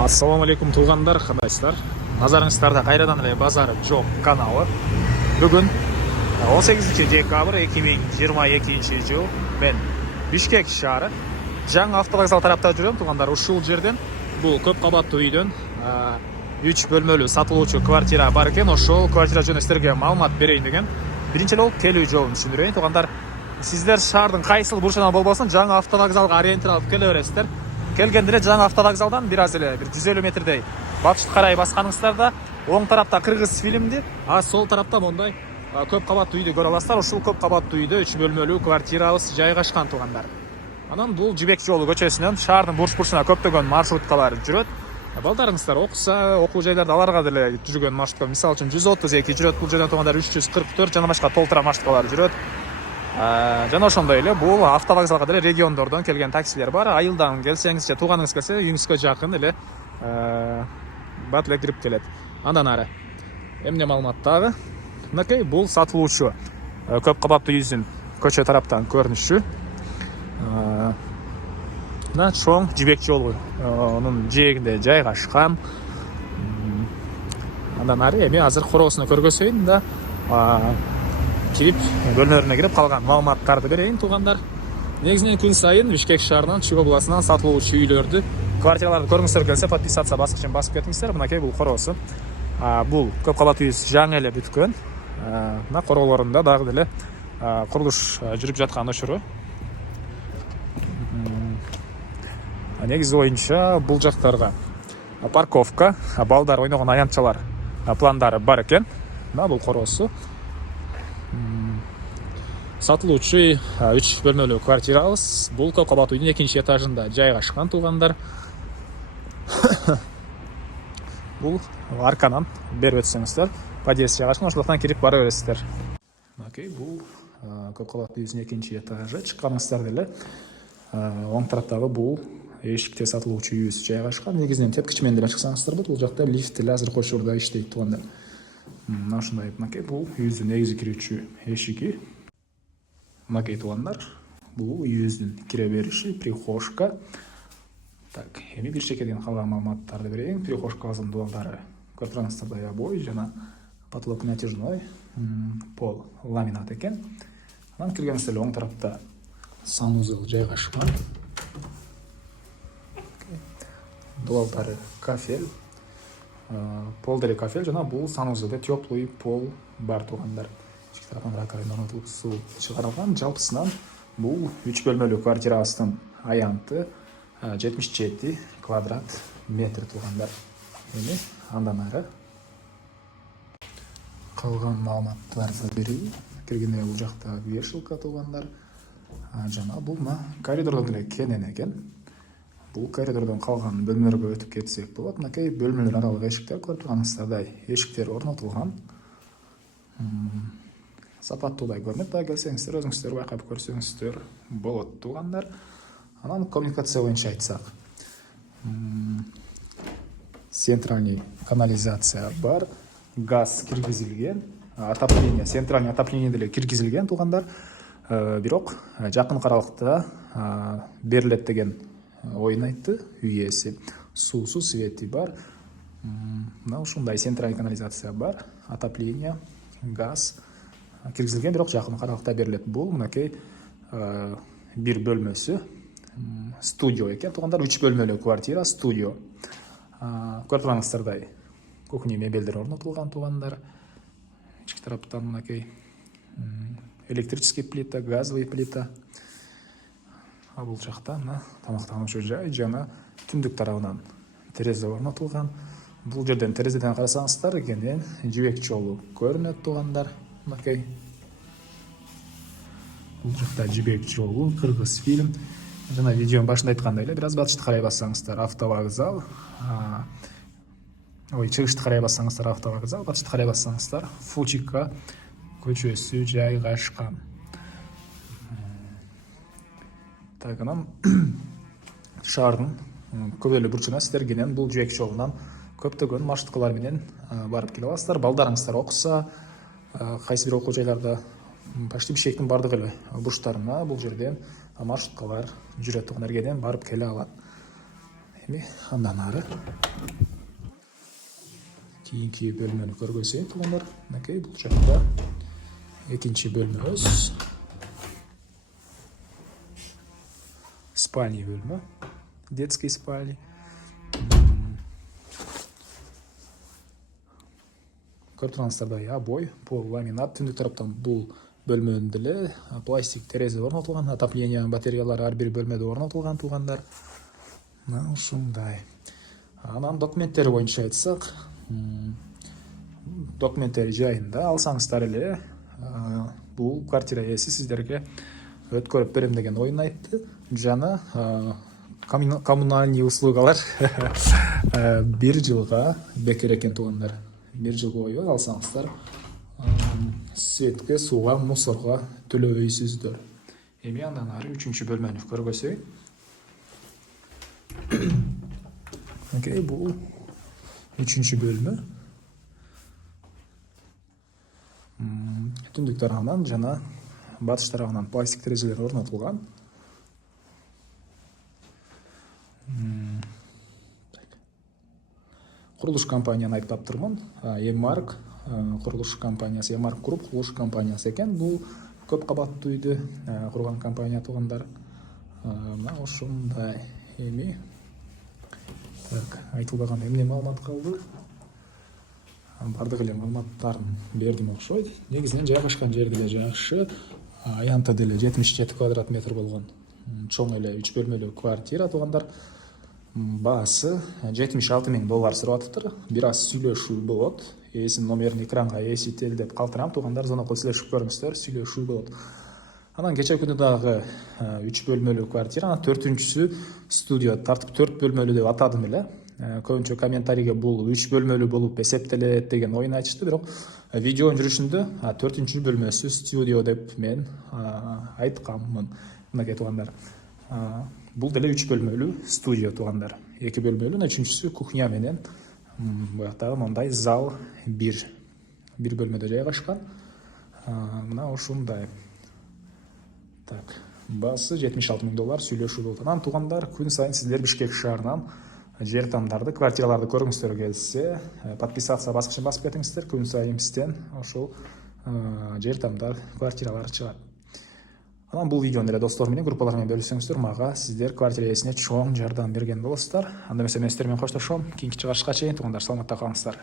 Ассаламу алейкум туғандар, қандайсыздар? Назарыңыздарда қайрадан эле базары жоқ каналы. Бүгін 18 декабрь 2022 жыл мен Бишкек шаары жаңа автовокзал тарапта жүрөм. Туғандар, ушул жерден бул көп кабаттуу үйдөн 3 бөлмөлүү сатылуучу квартира бар экен. Ошол квартира жөнүндө силерге маалымат берейин деген биринчи жолу келүү жолун түшүндүрөйүн. Туғандар, сиздер шаардын кайсыл бурчунан болбосун жаңа автовокзалга ориентир алып келе бересиздер. Келгенде жаңа автовокзалдан бираз эле 150 метрдей батышты карай басканыңыздарда оң тарапта Кыргыз фильмди, сол тарапта мондай көп кабаттуу үйдү көрө аласыздар. Ушул көп кабаттуу үйдө 3 бөлмөлүү квартирабыз жайгашкан тугандар. Анан бул Жибек жолу көчөсүнөн шаардын бурч-бурчуна көптөгөн маршруткалар жүрөт. Балдарыңыздар окуса, окуу жайларда аларга деле жүргөн маршрутка, мисалы үчүн 132 жүрөт, бул жерден тугандар 344 жана башка толтура маршруткалар жүрөт. Жана ошондой эле бул автовокзалга деле региондордон келген таксилер бар. Айылдан келсеңиз же тууганыңыз келсе, үйүңүзгө жакын эле бат эле кирип келет. Андан ары эмне маалымат дагы? Мынакей бул сатылуучу көп кабаттуу үйүнүн көчө тараптан көрүнүшү. Мына чоң Жибек жолунун жээгинде жайгашкан. Андан ары эми азыр короосуну көргөзөйүн да кирип бөлмөлөрүнө кирип калган маалыматтарды берейин туугандар. Негизинен күн сайын Бишкек шаарынан Чүй областынан сатылуучу үйлөрдү, квартираларды көргүңүздөр келсе, подписаться баскычын басып кетиңиздер. Мынакей бул короосу. Бул көп кабаттуу үй жаңы эле бүткөн. Мына короолорунда дагы деле курулуш жүрүп жаткан учуру. Негизи боюнча бул жактарга парковка, балдар ойногон аянтчалар пландары бар экен. Мына бул короосу. Сатылуучу 3 бөлмөлүү квартирабыз. Бул көп кабаттуу үйдүн 2-этажында жайгашкан туугандар. Бул арканан берип өтсөңүздөр, подъезд жайгашкан, ошолуктан кирип бара бересиздер. Окей, бул көп кабаттуу үйдүн 2-этажы. Чыкканыңыздар деле оң тараптагы бул эшикте сатылуучу үйүбүз жайгашкан. Негизинен тепкич менен деле чыксаңыздар болот. Бул жакта лифт деле азыр учурда иштейт туугандар. Мына ушундай. Мынакей бул үйүбүздүн негизи кирүүчү эшиги. Мынакей туугандар, бул үйүбүздүн кире бериши, прихожка. Так, эми бир чекеден калган маалыматтарды берейин. Прихожкабыздын дуалдары көрүп тургансыздардай обой жана потолок натяжной, пол ламинат экен. Анан киргенибизде оң тарапта санузел жайгашкан. Дуалдары кафель, пол деле кафель жана бул санузелде теплый пол бар туугандар. Ички тарапынан раковина орнотулуп суу чыгарылган. Жалпысынан бул 3 бөлмөлүү квартирабыздын аянты 77 квадрат метр туугандар. Эми андан ары калган маалыматтарды берейин. Киргенде бул жакта вешалка туугандар. Жана бул коридордон деле кенен экен. Бул коридордон калган бөлмөлөргө өтүп кетсек болот. Мынакей бөлмөлөр аралык эшиктер көрүп турганыңыздардай эшиктер орнотулган. Сапаттуудай көрүнөт. Дагы келсеңиздер, өзүңүздөр байкап көрсөңүздөр болот туугандар. Анан коммуникация боюнча айтсак, центральный канализация бар, газ киргизилген, отопление, центральный отопление деле киргизилген туугандар. Бирок жакын аралыкта берилет деген оюн айтты үй ээси. Суусу, свети бар. Мына ушундай центральный канализация бар, отопление, газ киргизилген, бирок жакын аралыкта берилет. Бул мынакей бир бөлмөсү студио экен туугандар. 3 бөлмөлүү квартира, студио. Көрүп тургансыздардай кухня мебелдер орнотулган туугандар. Ички тараптан мынакей электрический плита, газовый плита. Бул жакта мына тамактануучу жай жана түндүк тарабынан терезе орнотулган. Бул жерден терезеден карасаңыздар кенен Жибек жолу көрүнөт туугандар. Мынакей бул жакта Жибек жолу, Кыргыз фильм. Жана видеонун башында айткандай эле, бир аз батышты карай бассаңыздар автовокзал. Чыгышты карай бассаңыздар автовокзал, батышты карай бассаңыздар Фучика көчөсү жайгашкан. Так, анан шаардын көбөлүү бурчуна сиздер кенен бул Жибек жолунан көптөгөн маршруткалар менен барып келе аласыздар. Балдарыңыздар окуса, кайсы бир окуу жайларда почти Бишкектин бардык эле бурчтарына бул жерден маршруткалар жүрөт, кенен барып келе алат. эми андан ары кийинки бөлмөнү көргөзөйүн туугандар. Мынакей бул жакта экинчи бөлмөбүз. Спальный бөлмө, детский спальный. Көрүп тургансыздардай обой, пол, ламинат. Түндүк тараптан бул бөлмөнүн деле пластик терезе орнотулган, отопление батареялары ар бир бөлмөдө орнотулган туугандар. Ушундай. Анан документтери боюнча айтсак, документтери жайында алсаңыздар эле бул квартира ээси сиздерге өткөрүп берем деген оюн айтты. Жана коммунальный услугалар 1 жылга бекер экен туугандар. 1 жыл бою алсаңыздар светке, сууга, мусорго төлөбөйсүздөр. Эми андан ары 3-чү бөлмөнү көргөзөйүн. Окей, бул 3-чү бөлмө. Түндүк тарабынан жана батыш тарабынан пластик терезелер орнотулган. Курулуш компанияны айтып таптырмын. Эмарк курулуш компаниясы, Эмарк Груп курулуш компаниясы экен. Бул көп кабаттуу үйдү курган компания туугандар. Мына ошондой. Эми айтылбаган эмне маалымат калды? Бардык эле маалыматтарын бердим окшойт. Негизинен жайгашкан жери деле жакшы. Аянты деле 77 квадрат метр болгон чоң эле 3 бөлмөлүү квартира туугандар. Баасы $76,000 сурап атыптыр. Бир аз сүйлөшүү болот. Ээсинин номерин экранга эсител деп калтырам туугандар. Зонокой сүйлөшүп көрүңүздөр, сүйлөшүү болот. Анан кече күнү дагы 3 бөлмөлүү квартира, 4-чүсү студия тартып 4 бөлмөлүү деп атадым эле. Көбүнчө комментарийге бул 3 бөлмөлүү болуп эсептелет деген оюн айтышты, бирок видеонун жүрүшүндө 4-чү бөлмөсү студия деп мен айтканмын. Мынакей туугандар. Бул деле 3 бөлмөлүү студия туугандар. 2 бөлмөлүү, 3-чүсү кухня менен буяктагы мондай зал 1 бөлмөдө жайгашкан. Мына ушундай. Так, баасы $76,000 сүйлөшүү болот. Анан туугандар, күн сайын сиздер Бишкек шаарынан жер тамдарды, квартираларды көргүңүздөр келсе, подписаться баскычын басып кетиңиздер. Күн сайын бизден ошол жер тамдар, квартиралар чыгат. Анан бул видеону деле достор менен, группалар менен бөлүшсөңүздөр, мага сиздер квартира ээсине чоң жардам берген болосуздар. Анда эмесе мен сиздер менен коштошом. Кийинки чыгарышка чейин туугандар, саламатта калыңыздар.